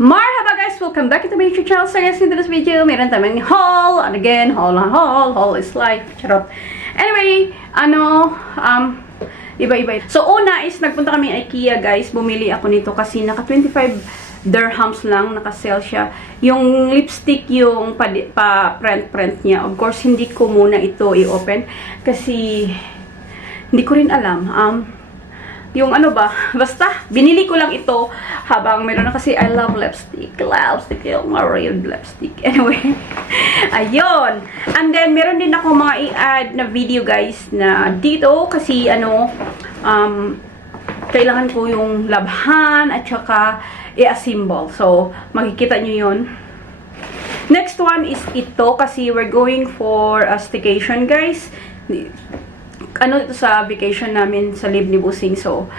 Marhaba guys! Welcome back to my YouTube channel. So guys, in this video, meron tayong haul. And again, haul is life. Charot. Anyway, iba-iba. So una is, nagpunta kami IKEA guys. Bumili ako nito kasi naka 25 dirhams lang, naka-sale siya. Yung lipstick, yung pa-print niya. Of course, hindi ko muna ito i-open kasi hindi ko rin alam. Yung ano ba, basta, binili ko lang ito habang meron na kasi I love lipstick. Lipstick, yung real lipstick. Anyway, ayun. And then, meron din ako mga i-add na video guys na dito kasi kailangan ko yung labhan at saka i-assemble. So, makikita nyo yun. Next one is ito kasi we're going for a staycation guys. Ito sa vacation namin sa Lib ni Busing. So,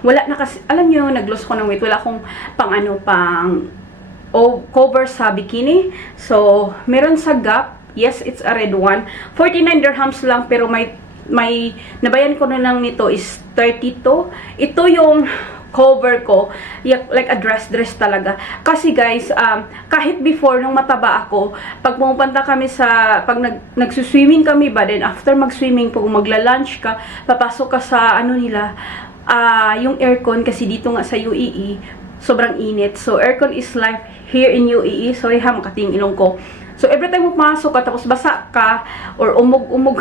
wala na kasi, alam nyo, nag-lose ko ng weight. Wala akong pang cover sa bikini. So, meron sa Gap. Yes, it's a red one. 49 dirhams lang, pero may nabayan ko na lang nito is 32. Ito yung cover ko, like a dress talaga. Kasi guys, kahit before nung mataba ako, pag pumupunta kami pag nagsuswimming kami ba, then after mag-swimming, pag magla-lunch ka, papasok ka sa yung aircon, kasi dito nga sa UAE, sobrang init. So, aircon is life here in UAE. Sorry ha, makating ilong ko. So, every time mo pumasok ka, tapos basa ka, or umog-umog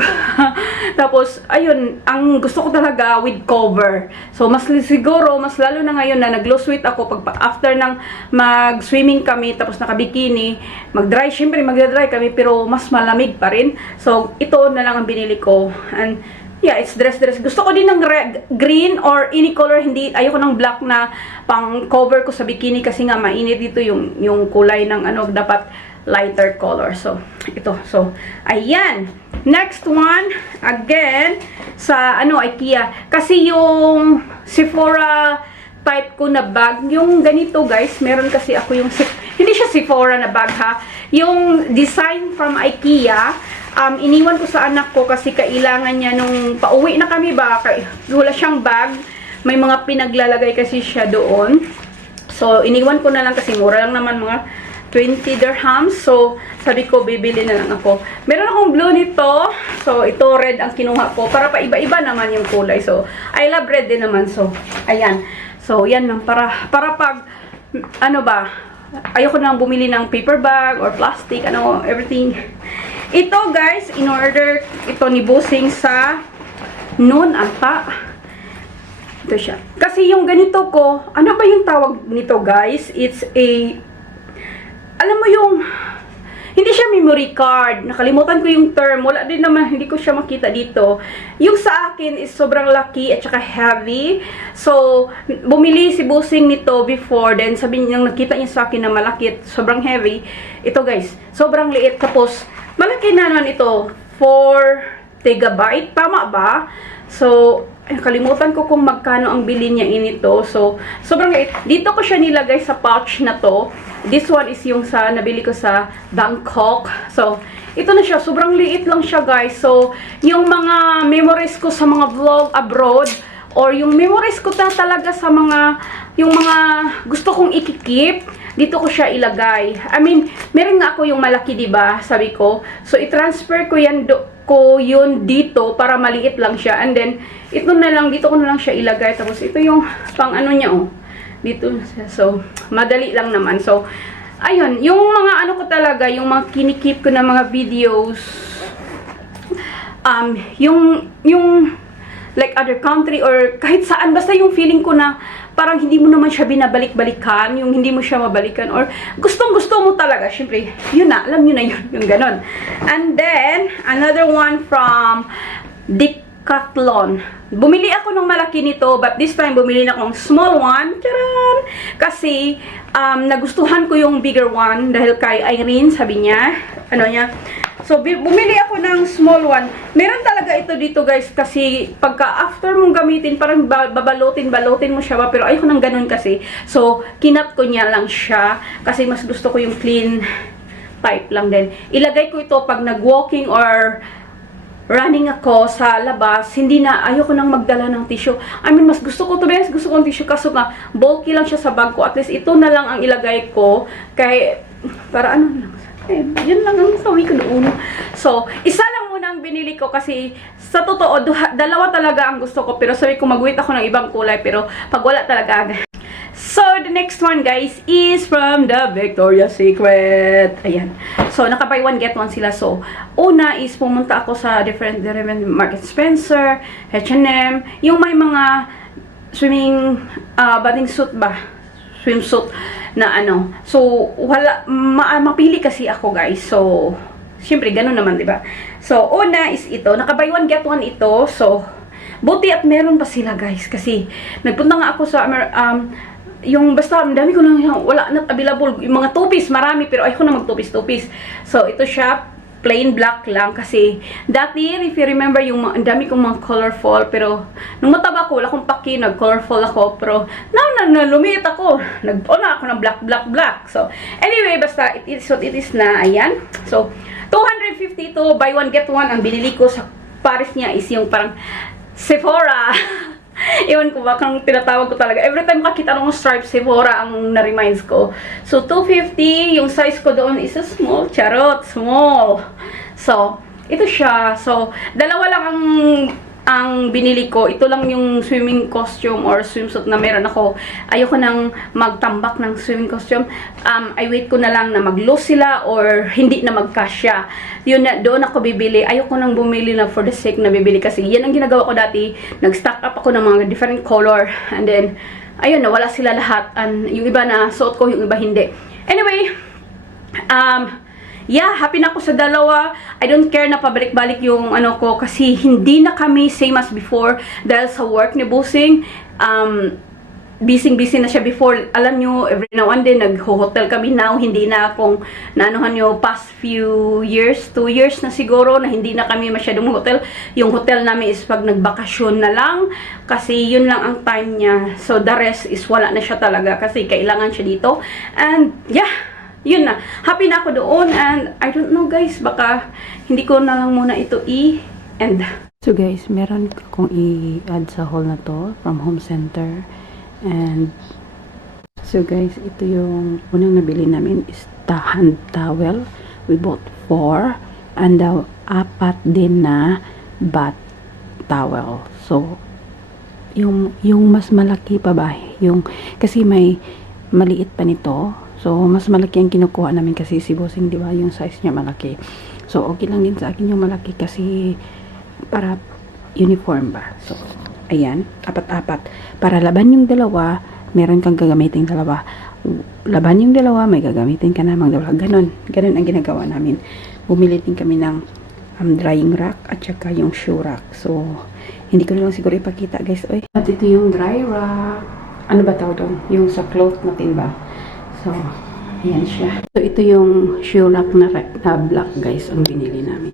tapos, ayun, ang gusto ko talaga with cover. So, siguro, mas lalo na ngayon na nag-lose weight ako, after ng mag-swimming kami, tapos naka-bikini, mag-dry, syempre mag-dry kami, pero mas malamig pa rin. So, ito na lang ang binili ko. And, yeah, it's dress. Gusto ko din ng green or any color, hindi, ayoko ng black na pang cover ko sa bikini kasi nga mainit dito yung kulay ng dapat lighter color. So, ito. So, ayan. Next one, again, sa IKEA. Kasi yung Sephora type ko na bag, yung ganito guys, meron kasi ako yung, hindi siya Sephora na bag ha, yung design from IKEA. Iniwan ko sa anak ko kasi kailangan niya nung pauwi na kami ba, wala siyang bag, may mga pinaglalagay kasi siya doon. So, iniwan ko na lang kasi mura lang naman, mga 20 dirhams. So, sabi ko, bibili na lang ako. Meron akong blue nito. So, ito red ang kinuha ko. Para pa iba-iba naman yung kulay. So, I love red din naman. So, ayan. So, yan lang. Para pag, ayoko nang bumili ng paper bag or plastic, everything. Ito, guys, in order, ito ni Busing sa noon ata. Ito siya. Kasi yung ganito ko, ano ba yung tawag nito, guys? It's a, alam mo yung, hindi siya memory card. Nakalimutan ko yung term. Wala din naman, hindi ko siya makita dito. Yung sa akin is sobrang laki at saka heavy. So, bumili si Busing nito before. Then, sabi niya, nakita niya sa akin na malaki at sobrang heavy. Ito guys, sobrang liit. Tapos, malaki na naman ito. 4 gigabyte. Tama ba? So, kalimutan ko kung magkano ang bili niya inito. So, sobrang liit. Dito ko siya nilagay sa pouch na to. This one is yung nabili ko sa Bangkok. So, ito na siya. Sobrang liit lang siya, guys. So, yung mga memories ko sa mga vlog abroad, or yung memories ko talaga sa yung mga gusto kong ikikip, dito ko siya ilagay. I mean, meron nga ako yung malaki, diba? Sabi ko. So, i-transfer ko yun dito para maliit lang siya. And then, ito na lang, dito ko na lang siya ilagay. Tapos, ito yung pang niya, dito. So, madali lang naman. So, ayun, yung mga ko talaga, yung mga kinikip ko na mga videos, yung like other country or kahit saan, basta yung feeling ko na parang hindi mo naman siya binabalik-balikan, yung hindi mo siya mabalikan, or gustong-gusto mo talaga, syempre, yun na, alam nyo na yun, yung ganon. And then, another one from Decathlon. Bumili ako ng malaki nito, but this time bumili na akong small one. Charan! Kasi, nagustuhan ko yung bigger one dahil kay Irene, sabi niya, So, bumili ako ng small one. Meron talaga ito dito, guys, kasi pagka after mong gamitin, parang balotin mo siya ba, pero ayoko nang ganun kasi. So, kinat ko niya lang siya kasi mas gusto ko yung clean type lang din. Ilagay ko ito pag nag-walking or running ako sa labas, hindi na, ayoko nang magdala ng tissue. I mean, mas gusto ko to guys, gusto ko ng tissue, kaso nga, bulky lang siya sa bag ko. At least, ito na lang ang ilagay ko, kay, para ano lang, yun lang ang sawi ko doon. So, isa lang muna ang binili ko kasi sa totoo, dalawa talaga ang gusto ko. Pero sabi ko, mag-wait ako ng ibang kulay. Pero pag wala talaga. So, the next one guys is from the Victoria's Secret. Ayan. So, naka-buy one, get one sila. So, una is pumunta ako sa different Market Spencer, H&M, yung may mga swimming, bathing suit ba? Swimsuit na ano. So, wala, mapili kasi ako guys. So, syempre, ganun naman, di ba? So, una is ito. Naka-buy one, get one ito. So, buti at meron pa sila guys. Kasi, nagpunta nga ako sa, yung basta, ang dami ko lang, wala not available. Yung mga two-piece, marami, pero ayoko na mag-two-piece. So, ito siya, plain black lang. Kasi, dati, if you remember, yung ang dami kong mga colorful, pero, nung mataba ko, wala akong paki, nag-colorful ako, pero, lumiit ako. Nag-ona ako ng black. So, anyway, basta, it is what it is na, ayan. So, 250 to, buy one, get one. Ang binili ko sa Paris niya is yung parang Sephora. Iwan ko ba kung tinatawag ko talaga. Every time makita ng stripe, Sephora ang na-reminds ko. So, 250. Yung size ko doon is a small. Charot. Small. So, ito siya. So, dalawa lang ang binili ko. Ito lang yung swimming costume or swimsuit na meron ako. Ayoko nang magtambak ng swimming costume. I wait ko na lang na mag-loose sila or hindi na magkasya. Yun na, doon ako bibili. Ayoko nang bumili na for the sake na bibili kasi yan ang ginagawa ko dati. Nag-stock up ako ng mga different color and then, ayun, nawala sila lahat. And yung iba na suot ko, yung iba hindi. Anyway, yeah, happy na ako sa dalawa. I don't care na pabalik-balik yung ano ko kasi hindi na kami same as before dahil sa work ni Bossing. Busy na siya before. Alam nyo, every now and then nag-hotel kami now. Hindi na akong naanuhan nyo past few years, 2 years na siguro na hindi na kami masyadong hotel. Yung hotel namin is pag nagbakasyon na lang kasi yun lang ang time niya. So the rest is wala na siya talaga kasi kailangan siya dito. And yeah, yun na. Happy na ako doon and I don't know guys, baka hindi ko na lang muna ito i-end. So guys, meron akong i-add sa haul na to from Home Center. And so guys, ito yung unang nabili namin is hand towel. We bought 4 and daw 4 din na bath towel. So yung mas malaki pa ba? Yung kasi may maliit pa nito. So, mas malaki ang kinukuha namin kasi si Bossing, di ba, yung size niya malaki. So, okay lang din sa akin yung malaki kasi para uniform ba. So, ayan, 4. Para laban yung dalawa, meron kang gagamitin dalawa. Laban yung dalawa, may gagamitin ka namang dalawa. Ganon ang ginagawa namin. Bumili din kami ng drying rack at saka yung shoe rack. So, hindi ko na lang siguro ipakita guys. Oy. At ito yung dry rack. Ano ba tawag doon? Yung sa cloth natin ba? So, ayan siya. So, ito yung shoe rack na black guys, ang binili namin.